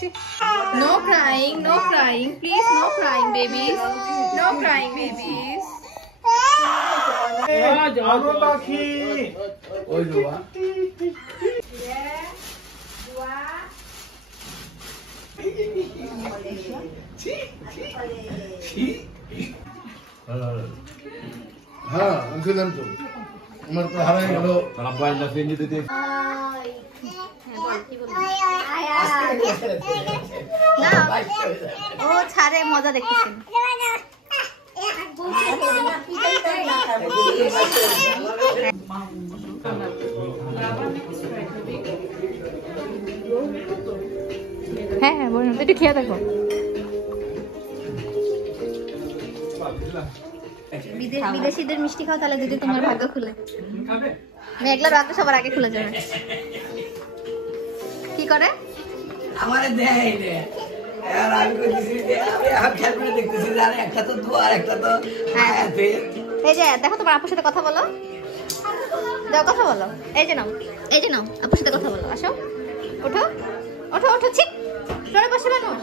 No crying, no crying. Please, no crying, babies. No crying, babies. আমার পাখি ওই জোয়া হ্যাঁ আমি শুনলাম তো আমার তো হারাই গেল আব্বাই না ফেনি দিতে না ও ছাড়ে মজা দেখতেছেন হ্যাঁ হ্যাঁ বলুন একটু খেয়ে দেখো বিদেশিদের মিষ্টি খাও তাহলে যদি তোমার ভাগ্য খুলে মেঘলার ভাগ্য সবার আগে খুলে যাবে কি করে আমার দেয় আর আমি কইছি আমি খেয়াল করে দেখতেছি যে একটা তো দোয়া আর একটা তো এই যে দেখো তোমার আপুর সাথে কথা বলো যাও কথা বলো এই যে নাও আপুর সাথে কথা বলো আসো ওঠো ওঠো ওঠো ঠিক সরে বসে মানুষ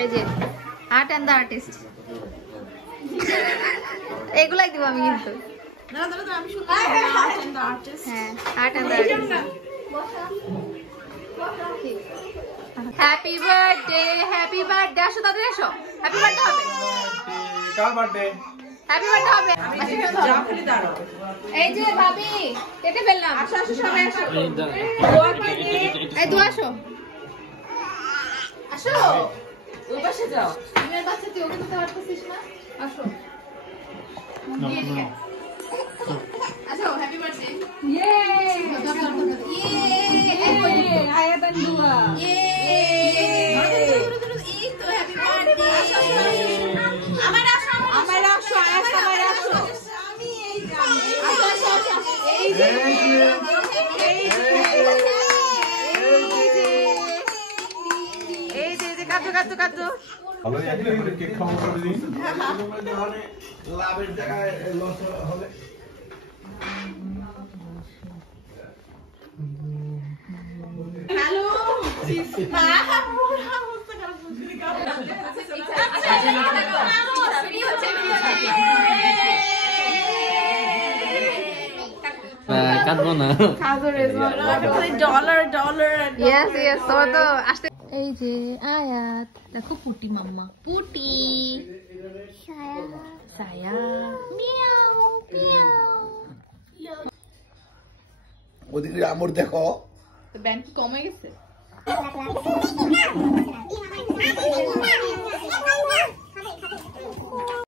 এই যে আর্ট অ্যান্ড দ্য আর্টিস্ট এগুলাই দিব আমি কিন্তু হ্যাঁ art and the artist happy birthday আসো তাদের এসো হ্যাপি বার্থডে হবে কার বার্থডে হ্যাপি বার্থডে হবে এই যে ভাবি কেটে ফেললাম আসো আসো সবাই আসো এই দোয়া আসো আসো ওই পাশে যাও মেয়ের বাচ্চা তুই ওকে তো পারছিস না আসো আসো হ্যাপি বার্থডে ইয়ে আয়াতান দোয়া ইয়ে এই তো হ্যাপি বার্থডে আমার আসো আমার আসো আমার আসো আমি এই যে এই যে কাটো ভালো একটা কেক খাওয়া হবে দিন লাভের জায়গায় লস হবে হ্যালো কাটবো না এই যে আয়াত দেখো পুটি মাম্মা পুটি সায়া মিয়াও মিয়াও ওদিকে আমর দেখো ব্যান্ড কি কমে গেছে